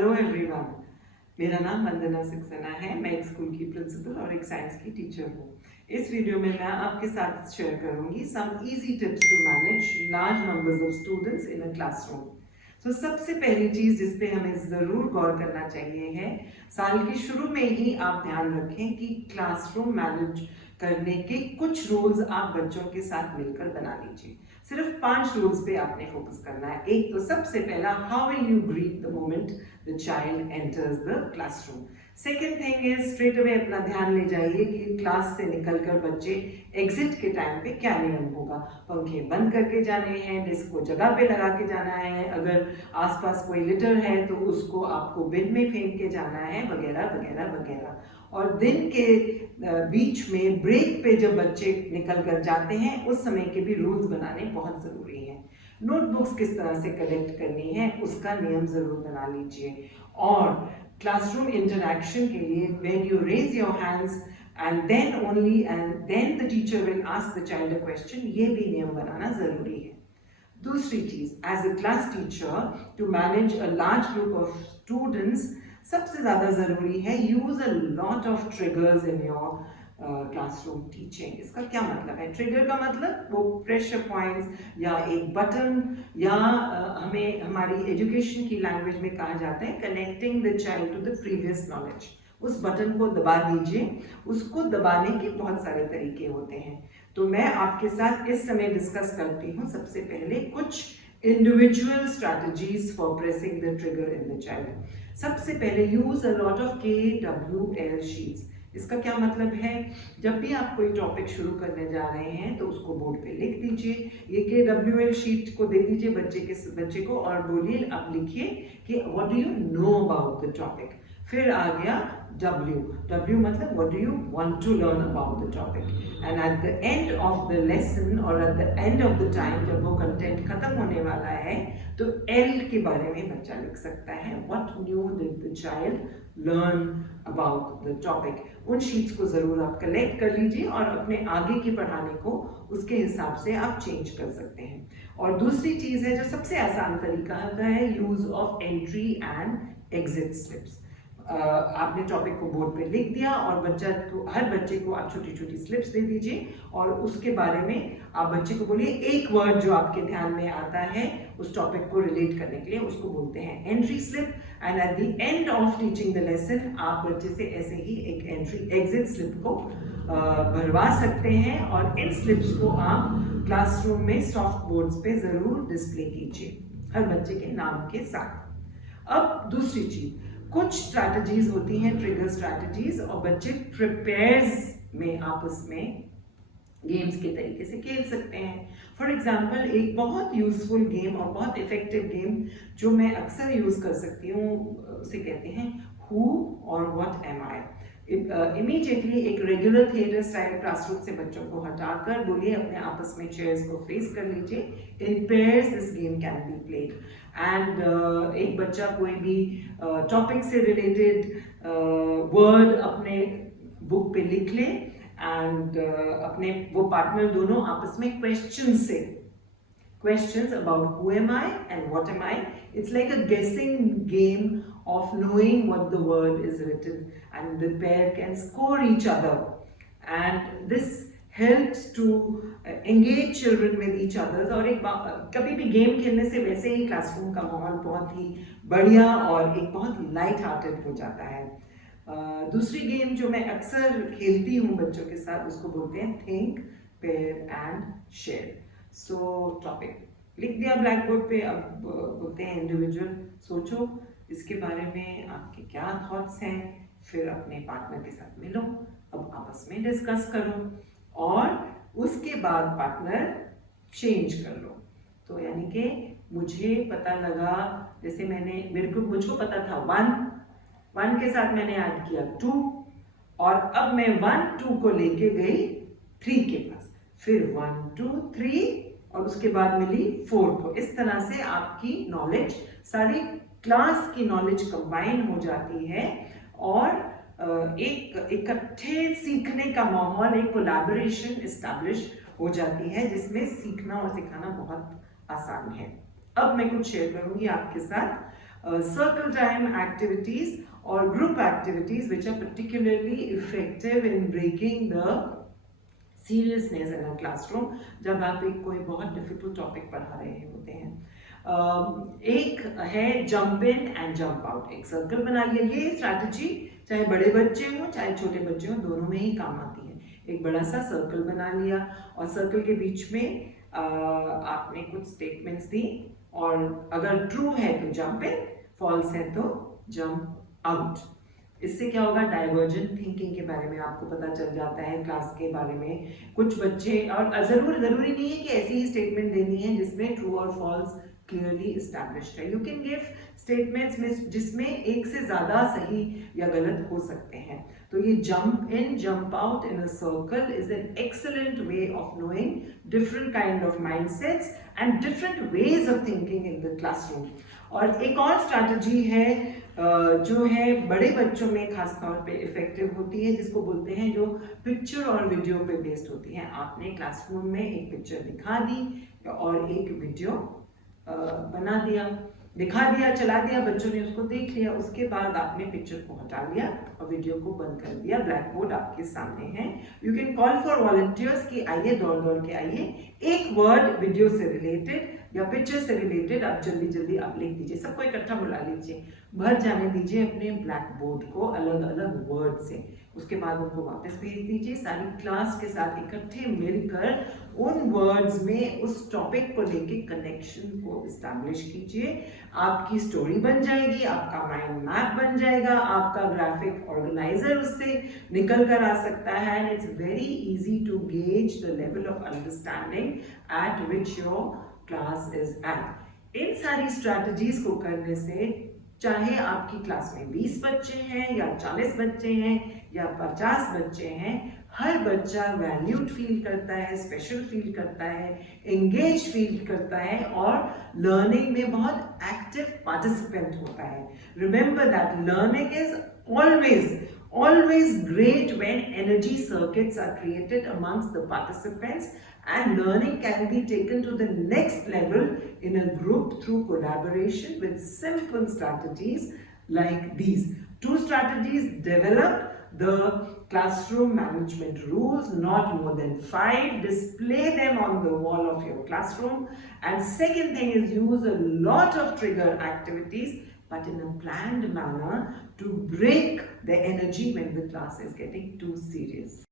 Hello everyone, मेरा नाम वंदना सक्सेना है। मैं एक स्कूल की प्रिंसिपल और एक साइंस की टीचर हूँ। इस वीडियो में मैं आपके साथ शेयर करूँगी some easy tips to manage large numbers of students in a classroom. तो सबसे पहली चीज़ जिस पे हमें ज़रूर गौर करना चाहिए है, साल के शुरू में ही आप ध्यान रखें कि क्लासरूम मैनेज करने के कुछ रूल्स आप बच्चों के साथ मिलकर बना लीजिए। सिर्फ 5 रूल्स पे आपने फोकस करना है। एक तो सबसे पहला, how will you greet the moment the child enters the classroom. Second thing is straight away अपना ध्यान ले जाइए कि क्लास से निकलकर बच्चे एग्जिट के टाइम पे क्या नियम होगा। पंखे बंद करके जाने हैं, डेस्क को जगह पे लगा के जाना है, अगर आसपास कोई लिटर है तो उसको आपको बिन में फेंक के जाना है, वगैरह वगैरह वगैरह। और दिन के बीच में ब्रेक पे जब बच्चे निकल कर जाते हैं उस समय के भी रूल्स बनाने बहुत ज़रूरी हैं। नोटबुक्स किस तरह से कलेक्ट करनी है उसका नियम ज़रूर बना लीजिए। और क्लासरूम इंटरैक्शन के लिए when you raise your hands and then the teacher will ask the child a question, ये भी नियम बनाना ज़रूरी है। दूसरी चीज़, as a class teacher to manage a large group of students सबसे ज़्यादा ज़रूरी है use a lot of triggers in your classroom teaching. इसका क्या मतलब है? ट्रिगर का मतलब वो प्रेशर पॉइंट्स या एक बटन या हमें हमारी एजुकेशन की लैंग्वेज में कहा जाता है connecting the child to the previous knowledge. उस बटन को दबा दीजिए। उसको दबाने के बहुत सारे तरीके होते हैं, तो मैं आपके साथ इस समय डिस्कस करती हूँ सबसे पहले कुछ individual strategies for pressing the trigger in the child. सबसे पहले use a lot of KWL sheets. इसका क्या मतलब है? जब भी आप कोई टॉपिक शुरू करने जा रहे हैं तो उसको बोर्ड पे लिख दीजिए। ये KWL शीट को दे दीजिए बच्चे को और बोलिए, आप लिखिए कि what do you know about the topic. फिर आ गया W मतलब what do you want to learn about the topic, and at the end of the lesson or at the end of the time जब वो content खत्म होने वाला है तो L के बारे में बच्चा लिख सकता है, what new did the child learn about the topic। उन शीट्स को ज़रूर आप कलेक्ट कर लीजिए और अपने आगे के पढ़ाने को उसके हिसाब से आप चेंज कर सकते हैं। और दूसरी चीज़ है जो सबसे आसान तरीका होता है, use of entry and exit slips. आपने टॉपिक को बोर्ड पे लिख दिया और हर बच्चे को आप छोटी छोटी स्लिप्स दे दीजिए और उसके बारे में आप बच्चे को बोलिए एक वर्ड जो आपके ध्यान में आता है उस टॉपिक को रिलेट करने के लिए, उसको बोलते हैं entry slip. And at the end of teaching the lesson आप बच्चे से ऐसे ही एक एंट्री एग्जिट स्लिप को भरवा सकते हैं और इन स्लिप्स को आप क्लासरूम में सॉफ्ट बोर्ड्स पे ज़रूर डिस्प्ले कीजिए हर बच्चे के नाम के साथ। अब दूसरी चीज़, कुछ स्ट्रैटेजीज होती हैं ट्रिगर स्ट्रैटेजीज और बच्चे प्रिपेयर्स में आपस में गेम्स के तरीके से खेल सकते हैं। फॉर एग्जाम्पल एक बहुत यूजफुल गेम और बहुत इफेक्टिव गेम जो मैं अक्सर यूज कर सकती हूँ उसे कहते हैं हु और व्हाट एम आई। इमीडिएटली एक रेगुलर थिएटर स्टाइल क्लासरूम से बच्चों को हटाकर बोलिए अपने आपस में चेयर्स को फेस कर लीजिए। इन pairs this game can be played and एक बच्चा कोई भी टॉपिक से रिलेटेड वर्ड अपने बुक पे लिख ले एंड अपने वो पार्टनर दोनों आपस में questions about who am I and what am I. It's like a guessing game of knowing what the word is written and the pair can score each other, and this helps to engage children with each other। और एक कभी भी game खेलने से वैसे ही classroom का माहौल बहुत ही बढ़िया और एक बहुत लाइट हार्टेड हो जाता है। दूसरी गेम जो मैं अक्सर खेलती हूँ बच्चों के साथ उसको बोलते हैं think pair and share. So topic लिख दिया ब्लैक बोर्ड पे, अब बोलते हैं इंडिविजुअल सोचो इसके बारे में आपके क्या थॉट्स हैं, फिर अपने पार्टनर के साथ मिलो, अब आपस में डिस्कस करो और उसके बाद पार्टनर चेंज कर लो। तो यानी कि मुझे पता लगा, जैसे मुझको पता था 1 के साथ मैंने ऐड किया 2 और अब मैं 1 2 को लेके गई 3 के पास, फिर 1 2 3 और उसके बाद मिली 4 को। इस तरह से आपकी नॉलेज, सारी क्लास की नॉलेज कंबाइन हो जाती है और एक इकट्ठे सीखने का माहौल, एक कोलैबोरेशन एस्टैब्लिश हो जाती है जिसमें सीखना और सिखाना बहुत आसान है। अब मैं कुछ शेयर करूंगी आपके साथ circle time activities or group activities which are particularly effective in breaking the seriousness in a classroom जब आप एक कोई बहुत डिफिकल्ट टॉपिक पढ़ा रहे होते हैं। एक है jump in and jump out, एक सर्कल बना लिया। ये स्ट्रैटेजी चाहे बड़े बच्चे हों चाहे छोटे बच्चे हों, दोनों में ही काम आती है। एक बड़ा सा सर्कल बना लिया और सर्कल के बीच में आपने कुछ स्टेटमेंट्स दी और अगर ट्रू है तो जंप इन, फॉल्स है तो जंप आउट। इससे क्या होगा, डाइवर्जेंट थिंकिंग के बारे में आपको पता चल जाता है क्लास के बारे में। कुछ बच्चे, और जरूरी नहीं है कि ऐसी ही स्टेटमेंट देनी है जिसमें ट्रू और फॉल्स क्लियरली एस्टैब्लिश्ड है। यू कैन गिव स्टेटमेंट्स में जिसमें एक से ज्यादा सही या गलत हो सकते हैं। तो ये jump in jump out in a circle is an excellent way of knowing different kind of mindsets and different ways of thinking in the classroom. और एक और स्ट्रैटेजी है जो है बड़े बच्चों में खास तौर पे इफेक्टिव होती है, जिसको बोलते हैं, जो पिक्चर और वीडियो पे बेस्ड होती है। आपने क्लासरूम में एक पिक्चर दिखा दी और एक वीडियो बना दिया, दिखा दिया, चला दिया, बच्चों ने उसको देख लिया। उसके बाद आपने पिक्चर को हटा लिया और वीडियो को बंद कर दिया। ब्लैक बोर्ड आपके सामने है। You can call for volunteers कि आइए, दौड़ दौड़ के आइए, एक वर्ड वीडियो से रिलेटेड या पिक्चर से रिलेटेड आप जल्दी जल्दी आप लिख दीजिए। सबको इकट्ठा बुला लीजिए, भर जाने दीजिए अपने ब्लैक बोर्ड को अलग अलग वर्ड से। उसके बाद उनको वापस भेज दीजिए। सारी क्लास के साथ इकट्ठे मिलकर उन वर्ड्स में उस टॉपिक को लेके कनेक्शन को इस्टेब्लिश कीजिए। आपकी स्टोरी बन जाएगी, आपका माइंड मैप बन जाएगा, आपका ग्राफिक ऑर्गेनाइजर उससे निकल कर आ सकता है। And it's very easy to gauge the level of understanding at which your class is at. इन सारी स्ट्रैटेजीज को करने से चाहे आपकी क्लास में 20 बच्चे हैं या 40 बच्चे हैं या 50 बच्चे हैं, हर बच्चा वैल्यूड फील करता है, स्पेशल फील करता है, एंगेज फील करता है और लर्निंग में बहुत एक्टिव पार्टिसिपेंट होता है। Remember that learning is always great when energy circuits are created amongst the participants, and learning can be taken to the next level in a group through collaboration with simple strategies like these. 2 strategies: develop the classroom management rules, not more than 5, display them on the wall of your classroom, and second thing is use a lot of trigger activities but in a planned manner to break the energy when the class is getting too serious.